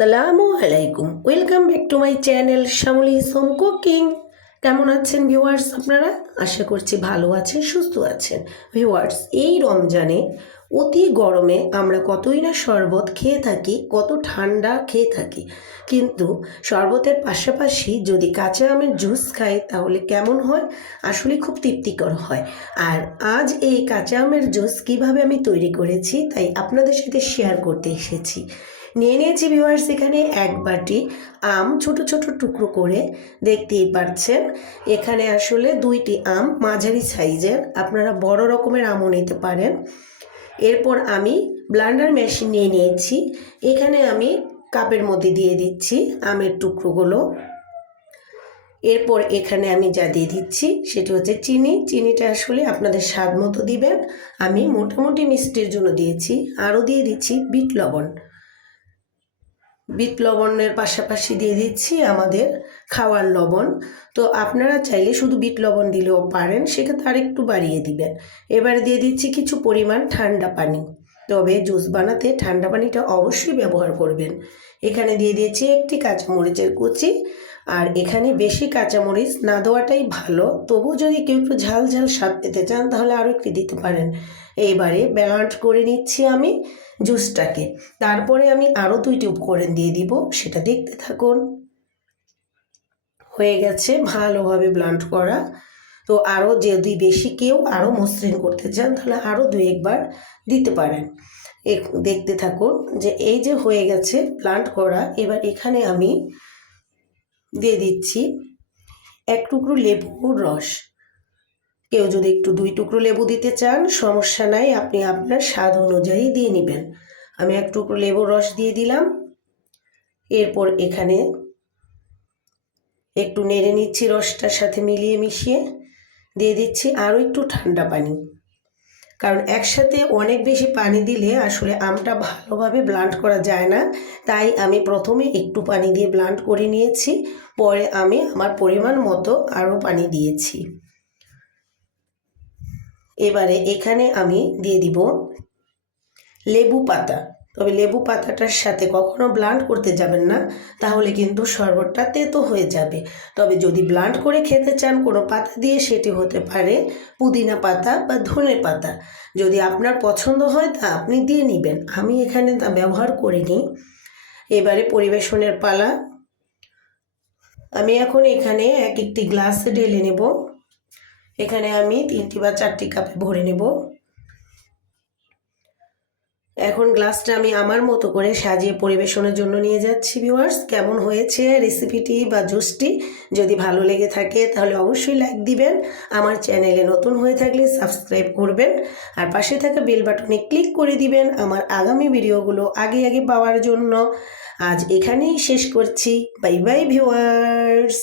আসসালামু আলাইকুম, welcome back to my channel Shyamoli's home cooking. কেমন আছেন ভিউয়ার্স আপনারা? আশা করছি ভালো আছেন, সুস্থ আছেন। ভিউয়ার্স, এই রমজানে অতি গরমে আমরা কতই না শরবত খেয়ে থাকি, কত ঠান্ডা খেয়ে থাকি, কিন্তু শরবতের পাশাপাশি যদি কাঁচা আমের জুস খাই তাহলে কেমন হয়? আসলে খুব তৃপ্তিকর হয়। আর আজ এই কাঁচা আমের জুস কিভাবে আমি তৈরি করেছি তাই আপনাদের সাথে শেয়ার করতে এসেছি। নিয়ে নিয়েছি ভিউয়ার্স এখানে এক বাটি আম, ছোট ছোট টুকরো করে, দেখতেই পাচ্ছেন। এখানে আসলে দুইটি আম মাঝারি সাইজের, আপনারা বড় রকমের আমও নিতে পারেন। এরপর আমি ব্লেন্ডার মেশিন নিয়ে নিয়েছি। এখানে আমি কাপের মধ্যে দিয়ে দিচ্ছি আমের টুকরোগুলো। এরপর এখানে আমি যা দিয়ে দিচ্ছি সেটি হচ্ছে চিনি। চিনিটা আসলে আপনাদের স্বাদ মতো দিবেন। আমি মোটামুটি মিষ্টির জন্য দিয়েছি। আরও দিয়ে দিচ্ছি বিট লবণ। বিট লবণের পাশাপাশি দিয়ে দিচ্ছি আমাদের খাওয়ার লবণ। তো আপনারা চাইলে শুধু বিট লবণ দিলেও পারেন, সেক্ষেত্রে আর একটু বাড়িয়ে দিবেন। এবারে দিয়ে দিচ্ছি কিছু পরিমাণ ঠান্ডা পানি, তবে জুস বানাতে ঠান্ডা পানিটা অবশ্যই ব্যবহার করবেন। এখানে দিয়ে দিয়েছি একটি কাঁচামরিচের কুচি, আর এখানে বেশি কাঁচামরিচ না দেওয়াটাই ভালো, তবু যদি কেউ একটু ঝাল ঝাল স্বাদ পেতে চান তাহলে আরও একটু দিতে পারেন। এইবারে ব্যালেন্স করে নিচ্ছি আমি জুসটাকে। তারপরে আমি আরও দুইটি উপকরণ দিয়ে দিব, সেটা দেখতে থাকুন। হয়ে গেছে ভালোভাবে ব্লেন্ড করা। তো আরও যদি বেশি কেউ আরও মসৃণ করতে চান তাহলে আরও দুই একবার দিতে পারেন। দেখতে থাকুন যে এই যে হয়ে গেছে ব্লেন্ড করা। এবার এখানে আমি দিয়ে দিচ্ছি এক টুকরো লেবুর রস। কেউ যদি একটু দুই টুকরো লেবু দিতে চান সমস্যা নাই, আপনি আপনার স্বাদ অনুযায়ী দিয়ে নেবেন। আমি এক টুকরো লেবুর রস দিয়ে দিলাম। এরপর এখানে একটু নেড়ে নিচ্ছি, রসটার সাথে মিলিয়ে মিশিয়ে দিয়ে দিচ্ছি আরও একটু ঠান্ডা পানি, কারণ একসাথে অনেক বেশি পানি দিলে আসলে আমটা ভালোভাবে ব্লেন্ড করা যায় না। তাই আমি প্রথমে একটু পানি দিয়ে ব্লেন্ড করে নিয়েছি, পরে আমি আমার পরিমাণ মতো আরও পানি দিয়েছি। এবারে এখানে আমি দিয়ে দিব লেবু পাতা। তবে লেবু পাতাটার সাথে কখনো ব্লেন্ড করতে যাবেন না, তাহলে কিন্তু শরবতটা তেতো হয়ে যাবে। তবে যদি ব্লেন্ড করে খেতে চান কোনো পাতা দিয়ে, সেটি হতে পারে পুদিনা পাতা বা ধনে পাতা। যদি আপনার পছন্দ হয় তা আপনি দিয়ে নেবেন, আমি এখানে তা ব্যবহার করিনি। এবারে পরিবেশনের পালা। আমি এখন এখানে এক একটি গ্লাসে ঢেলে নেব। এখানে আমি 3টি বা 4টি কাপে ভরে নেব। এখন গ্লাসটা আমি আমার মতো করে সাজিয়ে পরিবেশনের জন্য নিয়ে যাচ্ছি। ভিউয়ার্স, কেমন হয়েছে রেসিপিটি বা জুসটি? যদি ভালো লেগে থাকে তাহলে অবশ্যই লাইক দিবেন। আমার চ্যানেলে নতুন হয়ে থাকলে সাবস্ক্রাইব করবেন, আর পাশে থাকা বেল বাটনে ক্লিক করে দিবেন আমার আগামী ভিডিওগুলো আগে আগে পাওয়ার জন্য। আজ এখানেই শেষ করছি। Bye bye viewers.